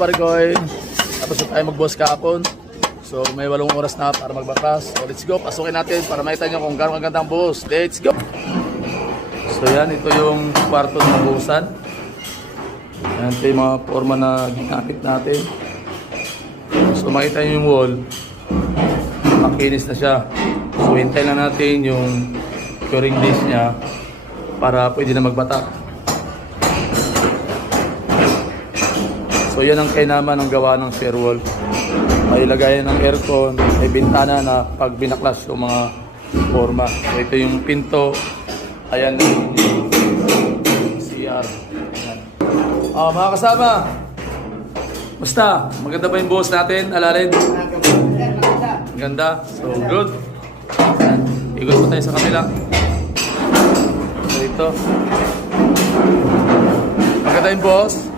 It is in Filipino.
Parigoy. Tapos na tayo mag-boss kahapon. So may 8 oras na para magbaklas. So let's go, pasukin natin para makita nyo kung gano'ng magandang boss. Let's go! So yan, ito yung kwarto ng buhusan. Yan, ito yung mga forma na ginamit natin. So makita nyo yung wall, makinis na siya. So hintay lang natin yung curing days niya para pwede na magbatak. So yan ang kainaman ng gawa ng shear wall. May lagayan ng aircon, may bintana na pag binaklas yung mga forma. So ito yung pinto. Ayan yung CR. Ayan. Mga kasama, basta, maganda ba yung buhos natin, Alalin? Maganda. So good. Ayan. Ikot po tayo sa kanila. So ito. Maganda yung buhos.